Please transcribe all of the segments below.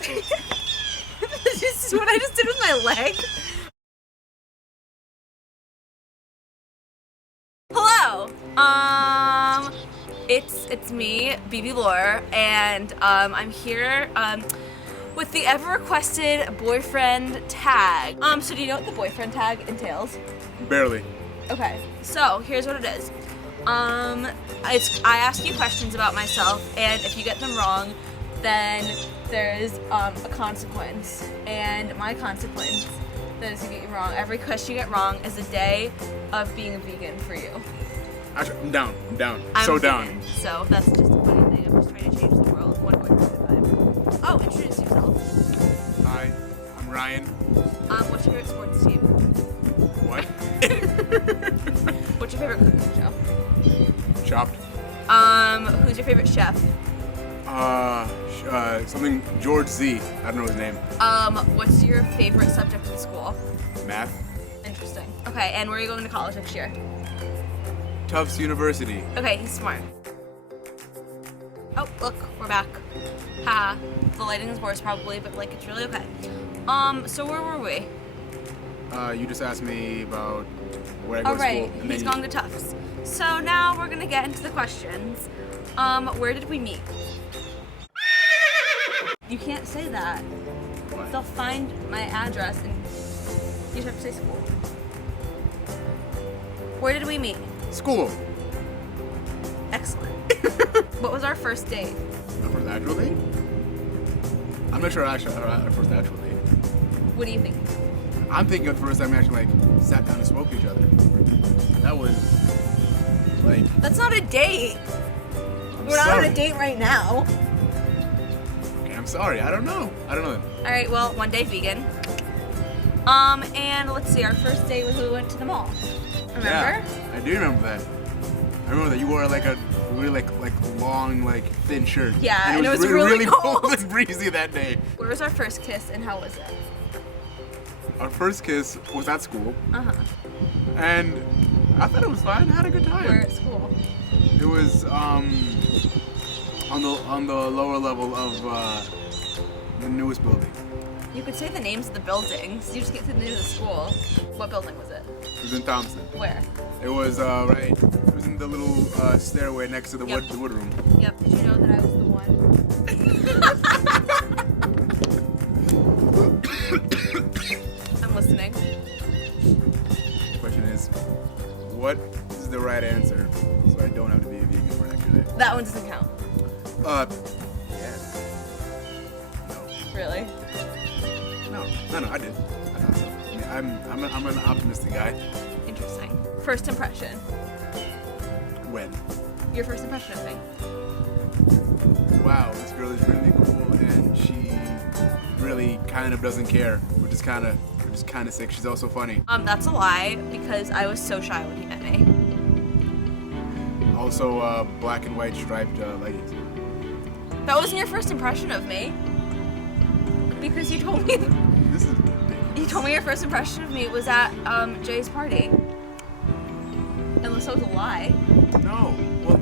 This is what I just did with my leg. Hello. It's me, BB Lore, and I'm here with the ever-requested boyfriend tag. So do you know what the boyfriend tag entails? Barely. Okay, so here's what it is. I ask you questions about myself, and if you get them wrong, then there's a consequence. And my consequence, that is, if you get it wrong, every question you get wrong is a day of being a vegan for you. Actually, I'm down. I'm So vegan, down. so that's just a funny thing. I'm just trying to change the world one boyfriend at a time. Oh, introduce yourself. Hi, I'm Ryan. What's your favorite sports team? What? What's your favorite cooking show? Chopped. Who's your favorite chef? Something George Z. I don't know his name. What's your favorite subject in school? Math. Interesting. Okay, and where are you going to college next year? Tufts University. Okay, he's smart. Oh, look, we're back. Ha. The lighting is worse probably, but like it's really okay. So where were we? You just asked me about where I go Oh, to right, school. And he's then going to Tufts. So now we're gonna get into the questions. Where did we meet? You can't say that. What? They'll find my address and you just have to say school. Where did we meet? School. Excellent. What was our first date? Our first actual date? I'm not sure our first actual date. What do you think? I'm thinking of the first time we actually sat down and spoke to each other. That was That's not a date. We're not on a date right now. Okay, I'm sorry. I don't know. All right, well, one day vegan. And let's see, our first date was when we went to the mall. Remember? Yeah, I do remember that. I remember that you wore like a really long thin shirt. Yeah, and it was really cold and breezy that day. Where was our first kiss and how was it? Our first kiss was at school, Uh-huh. and I thought it was fine. I had a good time. Where at school? It was on the lower level of the newest building. You could say the names of the buildings. You just get to the name of the school. What building was it? It was in Thompson. Where? It was right. It was in the little stairway next to the Yep. wood room. Yep. Did you know that I was the one? I'm listening. The question is, what is the right answer so I don't have to be a vegan for next day? That one doesn't count. Yeah. Really? No, I did. I thought so. I mean, I'm an optimistic guy. Interesting. First impression. When? Your first impression of me. Wow, this girl is really cool and she really kind of doesn't care, which is kind of sick. She's also funny. That's a lie because I was so shy when he met me. Also, black and white striped leggings. That wasn't your first impression of me. Because you told me This is ridiculous. you told me your first impression of me was at Jay's party. Unless that was a lie. No. Well.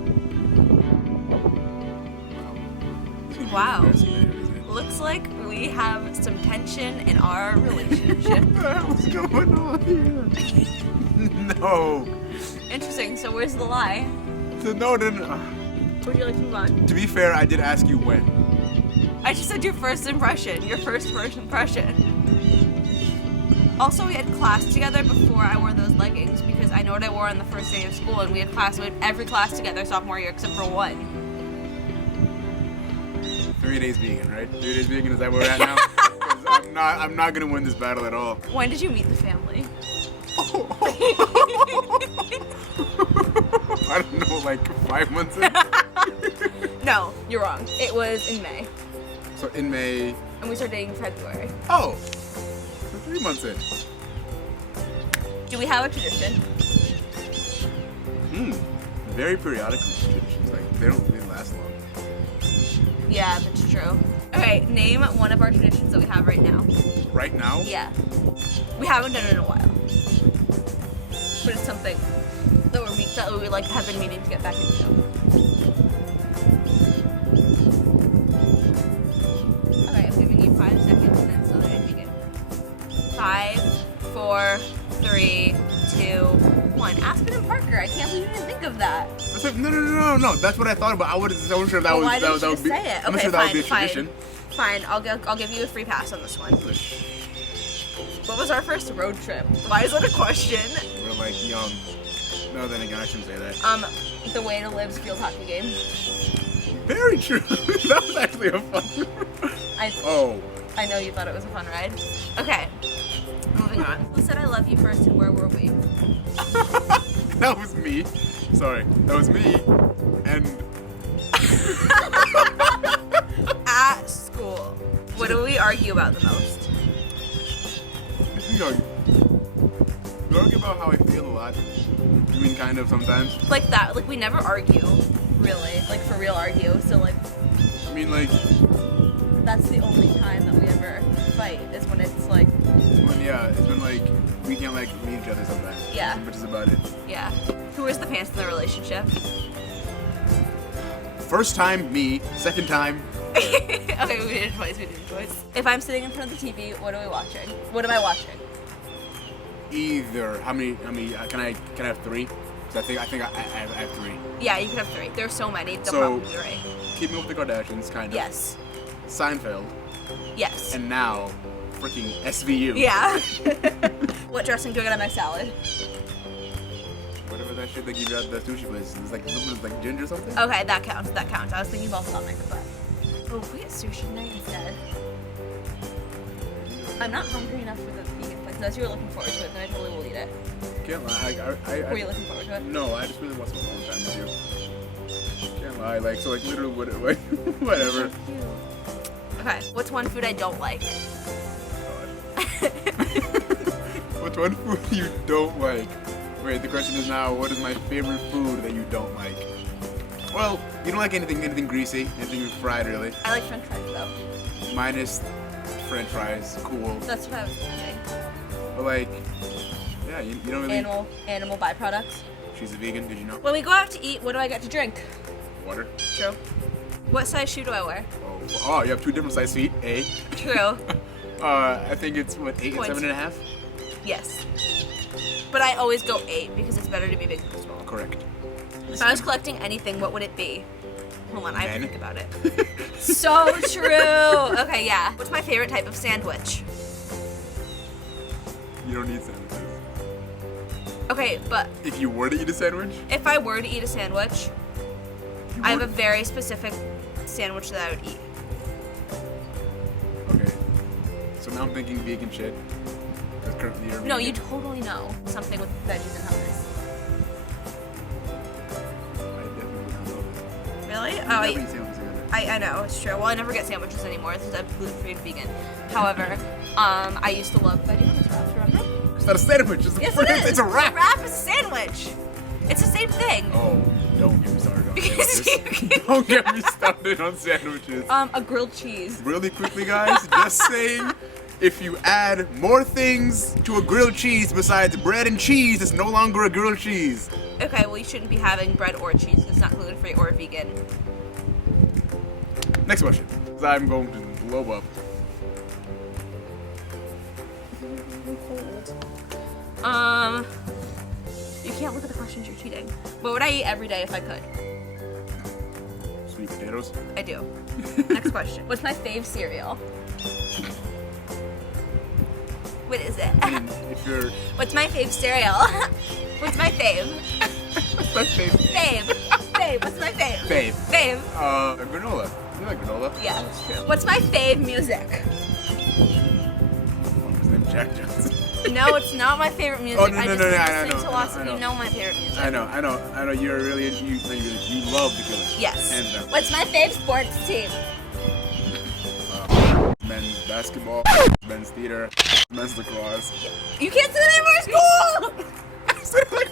Wow. What Looks like we have some tension in our relationship. the hell's going on here? No. Interesting. So where's the lie? No. Would you like to move on? To be fair, I did ask you when. I just said your first impression. Your first impression. Also, we had class together before I wore those leggings because I know what I wore on the first day of school, and we had every class together sophomore year except for one. 3 days vegan, right? 3 days vegan, is that where we're at now? 'Cause I'm not gonna win this battle at all. When did you meet the family? I don't know, like 5 months in? No, you're wrong. It was in May, So in May, and we started dating in February. oh, so 3 months in. Do we have a tradition? Very periodic traditions, like they don't really last long. Yeah, that's true. Okay, name one of our traditions that we have right now. Right now? Yeah. We haven't done it in a while. But it's something that we like have been meaning to get back into. Okay, I'm giving you one. Aspen and Parker. I can't believe you didn't think of that. That's like, no. That's what I thought about. I wasn't sure if that Well, was why didn't that you would be. say it? I'm not Okay, sure that would be a fine. tradition. Fine. I'll give you a free pass on this one. What was our first road trip? Why is that a question? We're like young. No, then again, I shouldn't say that. The Way to Live's field hockey game. Very true. That was actually a fun. I know you thought it was a fun ride. Okay, moving on. Who said I love you first and where were we? That was me. Sorry, that was me. And At school. What do we argue about the most? we argue about how I feel a lot. I mean, kind of sometimes. Like that. Like we never argue, really. Like for real argue. So like I mean, like, that's the only time that we ever fight is when it's like it's been like we can't like meet each other sometimes. Yeah. Which is about it. yeah. Who wears the pants in the relationship? First time, me. Second time, Okay, we did it twice. If I'm sitting in front of the TV, what are we watching? What am I watching? either. How many? Can I have three? 'Cause I think I have three. Yeah, you could have three. There's so many. They're So- probably right. Keeping Up with the Kardashians, kind of. Yes. Seinfeld, Yes. and now freaking SVU. Yeah. What dressing do I get on my salad? Whatever that shit they give you at the sushi place. It's like ginger or something. Okay, that counts. That counts. I was thinking balsamic, but oh, we get sushi tonight instead. I'm not hungry enough for the vegan place. Unless you were looking forward to it, then I totally will eat it. Can't lie. Were you looking forward to it? No, I just really want some alone time with you. Can't lie. Like literally whatever. Okay, what's one food I don't like? What's one food you don't like? Wait, the question is now, what is my favorite food that you don't like? Well, you don't like anything greasy, anything fried really. I like French fries though. Minus French fries, cool. That's what I was thinking. But like, yeah, you don't really. Animal byproducts. She's a vegan, did you know? When we go out to eat, what do I get to drink? Water. True. What size shoe do I wear? Oh, you have two different size feet. A. True. I think it's what 8 Points. and 7.5. Yes. But I always go 8 because it's better to be big than small. Correct. If I was collecting anything, what would it be? Hold on, I have to Men. think about it. So true. Okay, yeah. What's my favorite type of sandwich? You don't need sandwiches. Okay, but If you were to eat a sandwich, if I were to eat a sandwich, you I have a would- very specific sandwich that I would eat. Okay. So now I'm thinking vegan shit. Because currently you're No, you vegan. totally know something with veggies and hummus. I definitely would not know this. Really? We Oh, never eat sandwiches together. I know, it's true. Well, I never get sandwiches anymore since I'm gluten-free and vegan. However, I used to love veggie hummus wraps, remember? It's not a sandwich. It's a Yes, it is. It's a wrap. A wrap is a sandwich. It's the same thing. Oh, don't get me started on Because you sandwiches. can- Don't get me started on sandwiches. A grilled cheese. Really quickly, guys, just saying, if you add more things to a grilled cheese besides bread and cheese, it's no longer a grilled cheese. Okay, well, you shouldn't be having bread or cheese. It's not gluten-free or vegan. Next question. 'Cause I'm going to blow up. You can't look at the questions, you're cheating. What would I eat every day if I could? Sweet potatoes. I do. Next question. What's my fave cereal? What is it? I mean, if you're... What's my fave cereal? What's my fave? What's my favorite? Fave. Fave. What's my fave? Fave. Fave. Granola. You like granola? Yeah, that's true. What's my fave music? What was his name? Jack Johnson. No, it's not my favorite music. Oh, no, I no, just no, like I listening know, to lots I of know. you know my favorite music. I know. You're really you love the Killers. Yes. Hands down. What's my fave sports team? Men's basketball, men's theater, men's lacrosse. You can't say that anymore. It's cool. I said it like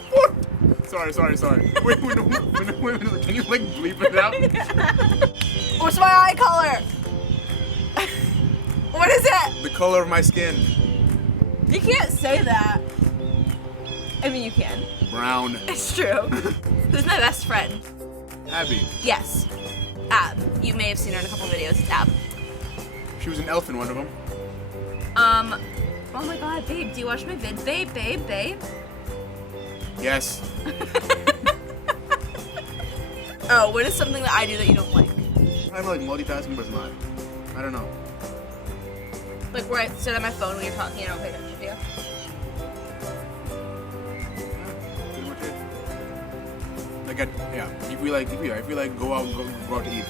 4. Sorry. Wait, can you like bleep it out? What's my eye color? What is it? The color of my skin. You can't say that. I mean, you can. Brown. It's true. Who's my best friend? Abby. Yes. Ab. You may have seen her in a couple videos. It's Ab. She was an elf in one of them. Oh my god, babe, do you watch my vids? Babe. Yes. Oh, what is something that I do that you don't like? I know like multitasking, but it's not. I don't know. Like where I sit on my phone when you're talking and I don't pay attention to you. Pretty much it. Like if we like go out to eat.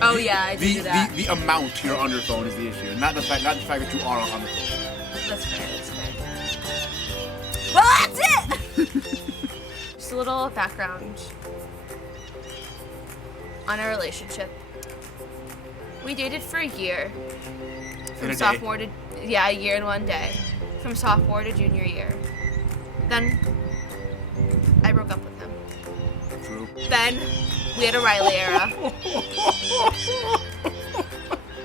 Oh yeah, I do that. The amount you're on your phone is the issue, not the fact that you are on the phone. That's fair. That's fair. Well, that's it. Just a little background on our relationship. We dated for a year. From sophomore to a year and 1 day. From sophomore to junior year. Then I broke up with him. True. Then we had a Riley era.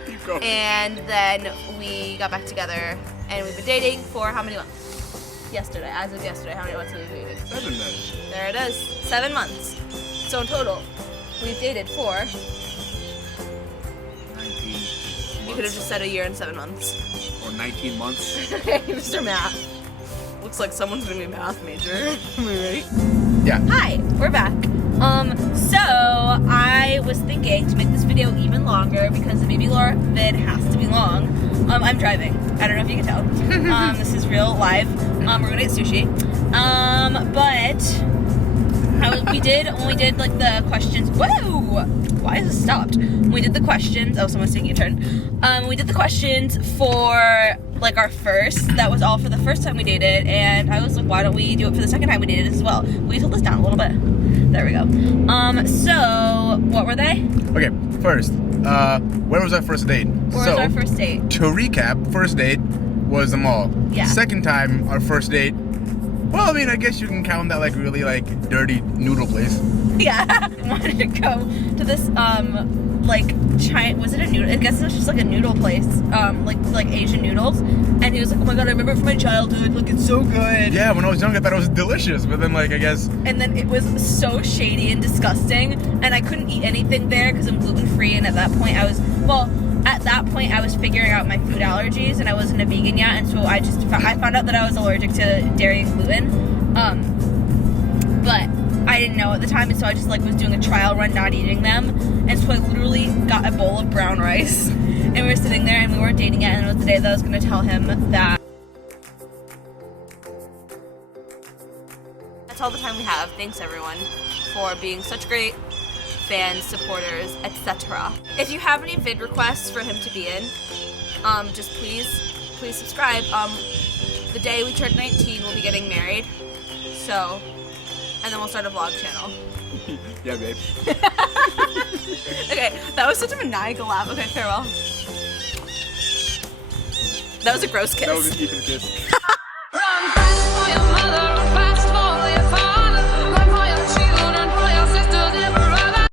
Keep going. And then we got back together and we've been dating for how many months? Yesterday, as of yesterday, how many months have we been dating? 7 then. There it is, 7 months. So in total, we've dated for, 19 you could have just said a year and 7 months. or 19 months. Okay, Mr. Math. Looks like someone's gonna be a math major. Am I right? Yeah. Hi, we're back. So I was thinking to make this video even longer because the Baby Laura vid has to be long. I'm driving. I don't know if you can tell. This is real live. We're gonna get sushi. But when we did like the questions. Whoa! Why is it stopped? When we did the questions. Oh, someone's taking a turn. We did the questions for like our first. That was all for the first time we dated, and I was like, why don't we do it for the second time we dated as well? We hold this down a little bit. There we go. So what were they? Okay, first, where was our first date? Where was our first date? To recap, first date was the mall. Yeah. Second time, our first date. Well, I mean, I guess you can count that like really like dirty noodle place. Yeah. I wanted to go to this like China, was it a noodle? I guess it was just like a noodle place, like Asian noodles. And he was like, oh my god, I remember it from my childhood. Like it's so good. Yeah, when I was young, I thought it was delicious, but then like I guess. And then it was so shady and disgusting, and I couldn't eat anything there because I'm gluten free. And at that point, I was figuring out my food allergies, and I wasn't a vegan yet, and so I found out that I was allergic to dairy and gluten. But I didn't know at the time, and so I just like was doing a trial run, not eating them, and so I literally got a bowl of brown rice, and we were sitting there, and we weren't dating yet, and it was the day that I was going to tell him that. That's all the time we have. Thanks everyone for being such great fans, supporters, etc. If you have any vid requests for him to be in, just please subscribe. The day we turn 19, we'll be getting married, so, and then we'll start a vlog channel. Yeah, babe. Okay, that was such a maniacal laugh. Okay, farewell. That was a gross kiss. That was an Ethan kiss.